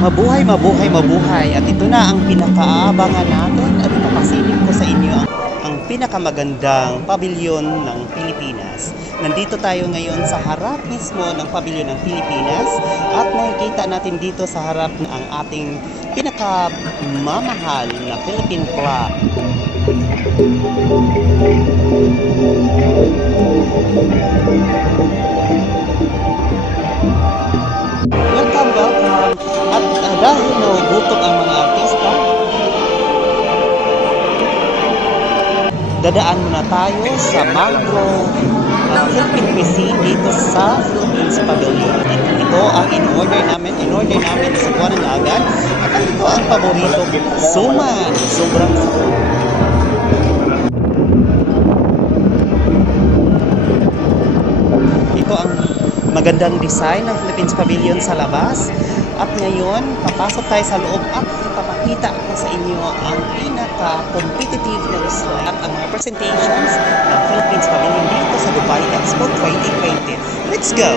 Mabuhay, mabuhay, mabuhay. At ito na ang pinakaabangan natin at ipapasilip ko sa inyo ang pinakamagandang pavilion ng Pilipinas. Nandito tayo ngayon sa harap mismo ng pavilion ng Pilipinas at makikita natin dito sa harap ang ating pinakamamahal na Philippine Club. Welcome, welcome. At dahil nagugutom ang mga artista, dadaan muna tayo sa Mangrove Philippine Cuisine dito sa Philippines Pavilion. Ito ang in-order namin. In-order namin sa buwan ng agad. At ito ang paborito, suman. Sobrang sarap. Ito ang magandang design ng Philippines Pavilion sa labas. At ngayon, papasok tayo sa loob at ipapakita ko sa inyo ang pinaka-competitive na design at ang mga presentations ng Philippines Pavilion dito sa Dubai Expo 2020. Let's go!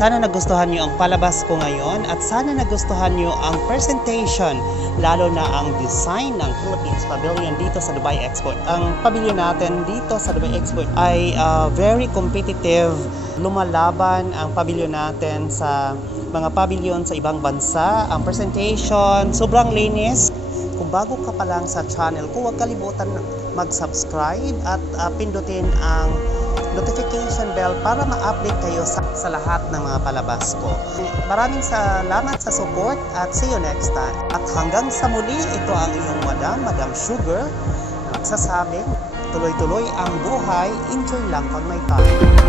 sana nagustuhan nyo ang palabas ko ngayon at sana nagustuhan nyo ang presentation, lalo na ang design ng Philippines Pavilion dito sa Dubai Expo. Ang pavilion natin dito sa Dubai Expo ay very competitive. Lumalaban ang pavilion natin sa mga pavilion sa ibang bansa. Ang presentation, sobrang linis. Kung bago ka pa lang sa channel ko, huwag kalimutan mag-subscribe at pindutin ang notification bell para ma-update kayo sa lahat ng mga palabas ko. Maraming salamat sa support at see you next time. At hanggang sa muli, ito ang iyong maDUMB showGURL, nagsasabing tuloy-tuloy ang buhay, enjoy lang pag may time.